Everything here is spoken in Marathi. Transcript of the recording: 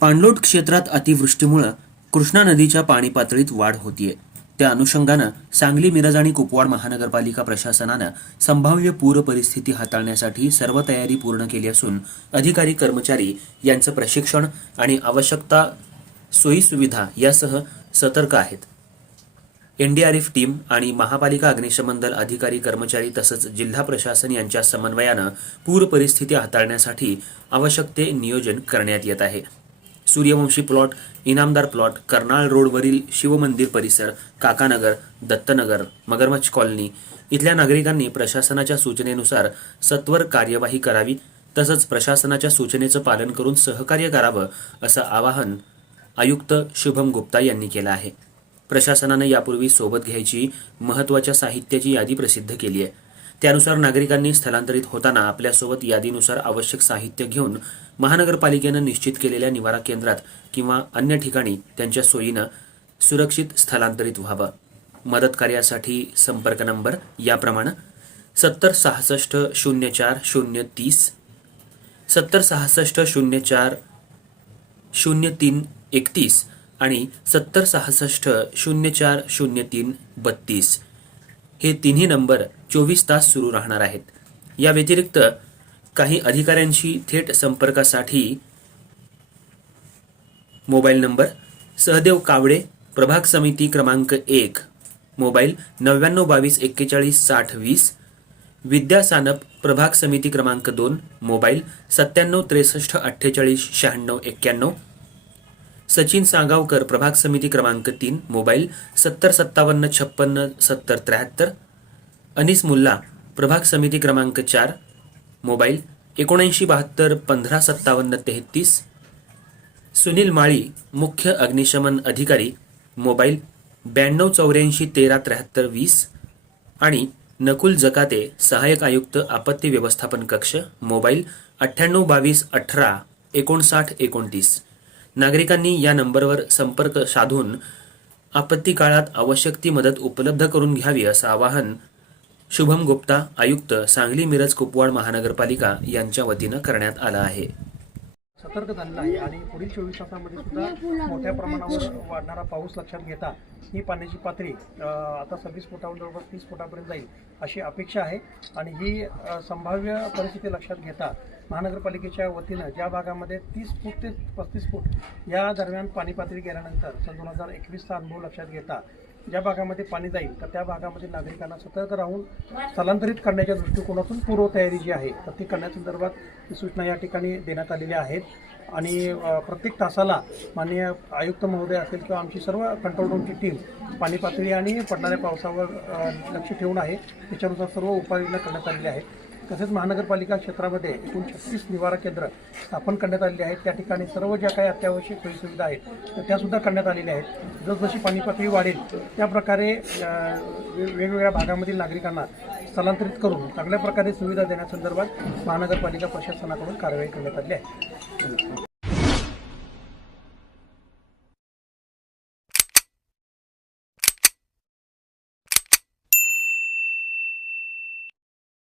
पाणलोट क्षेत्रात अतिवृष्टीमुळे कृष्णा नदीच्या पाणी पातळीत वाढ होतीये। त्या अनुषंगानं सांगली, मिरज आणि कुपवाड महानगरपालिका प्रशासनानं संभाव्य पूर परिस्थिती हाताळण्यासाठी सर्व तयारी पूर्ण केली असून अधिकारी कर्मचारी यांचं प्रशिक्षण आणि आवश्यकता सोयीसुविधा यासह सतर्क आहेत। एनडीआरएफ टीम आणि महापालिका अग्निशमन दल अधिकारी कर्मचारी तसंच जिल्हा प्रशासन यांच्या समन्वयानं पूर परिस्थिती हाताळण्यासाठी आवश्यक ते नियोजन करण्यात येत आहे। सूर्यवंशी प्लॉट, इनामदार प्लॉट, कर्नाळ रोडवरील शिवमंदिर परिसर, काकानगर, दत्तनगर, मगरमच्छ कॉलनी इथल्या नागरिकांनी प्रशासनाच्या सूचनेनुसार सत्वर कार्यवाही करावी तसंच प्रशासनाच्या सूचनेचं पालन करून सहकार्य करावं असं आवाहन आयुक्त शुभम गुप्ता यांनी केलं आहे। प्रशासनानं यापूर्वी सोबत घ्यायची महत्त्वाच्या साहित्याची यादी प्रसिद्ध केली आहे। त्यानुसार नागरिकांनी स्थलांतरित होताना आपल्यासोबत यादीनुसार आवश्यक साहित्य घेऊन महानगरपालिकेनं निश्चित केलेल्या निवारा केंद्रात किंवा अन्य ठिकाणी त्यांच्या सोयीनं सुरक्षित स्थलांतरित व्हावं। मदत कार्यासाठी संपर्क नंबर याप्रमाणे 70 66 04 030, 70 66 04 03 31 आणि 70 66 04 03 32 हे तिन्ही नंबर 24 तास सुरू राहणार आहेत। या व्यतिरिक्त काही अधिकाऱ्यांशी थेट संपर्कासाठी मोबाईल नंबर सहदेव कावडे, प्रभाग समिती क्रमांक 1, मोबाईल 99 22 41 60 20, विद्या सानप, प्रभाग समिती क्रमांक 2, मोबाईल 97 63 48 96 91, सचिन सागावकर, प्रभाग समिती क्रमांक 3, मोबाईल 70 57 56 70 73, अनिस मुल्ला, प्रभाग समिती क्रमांक 4, मोबाईल 79 72 15 57 33, सुनील माळी, मुख्य अग्निशमन अधिकारी, मोबाईल 92 84 13 73 20 आणि नकुल जकाते, सहाय्यक आयुक्त आपत्ती व्यवस्थापन कक्ष, मोबाईल 98 22 18 59 29। नागरिकांनी या नंबरवर संपर्क साधून आपत्ती काळात आवश्यक ती मदत उपलब्ध करून घ्यावी असं आवाहन शुभम गुप्ता, आयुक्त, सांगली, मिरज, कुपवाड महानगरपालिका यांच्या वतीनं करण्यात आलं आहे। सतर्क झालेला आहे आणि पुढील 24 तासामध्ये सुद्धा मोठ्या प्रमाणावर वाढणारा पाऊस लक्षात घेता ही पाण्याची पातळी आता 26 फुटाहून जवळपास 30 फुटापर्यंत जाईल अशी अपेक्षा आहे। आणि ही संभाव्य परिस्थिती लक्षात घेता महानगरपालिकेच्या वतीनं ज्या भागामध्ये 30 फूट ते 35 फूट या दरम्यान पाणी पातळी गेल्यानंतर सन 2021चा अनुभव लक्षात घेता ज्या भागामध्ये पाणी जाईल तर त्या भागामध्ये नागरिकांना सतर्क राहून स्थलांतरित करण्याच्या दृष्टिकोनातून पूर्वतयारी जी आहे तर ती करण्यासंदर्भात सूचना या ठिकाणी देण्यात आलेल्या आहेत। आणि प्रत्येक तासाला माननीय आयुक्त महोदय असेल किंवा आमची सर्व कंट्रोल रूमची टीम पाणी पातळी आणि पडणाऱ्या पावसावर लक्ष ठेवून आहे, त्याच्यानुसार सर्व उपाययोजना करण्यात आलेल्या आहेत। तसेच महानगरपालिका क्षेत्रामध्ये एकूण 36 निवारा केंद्र स्थापन करण्यात आलेली आहेत। त्या ठिकाणी सर्व ज्या काही अत्यावश्यक सोयीसुविधा आहेत तर त्यासुद्धा करण्यात आलेल्या आहेत। जसजशी पाणी पातळी वाढेल त्याप्रकारे वेगवेगळ्या भागामधील नागरिकांना स्थलांतरित करून चांगल्या प्रकारे सुविधा देण्यासंदर्भात महानगरपालिका प्रशासनाकडून कारवाई करण्यात आली आहे।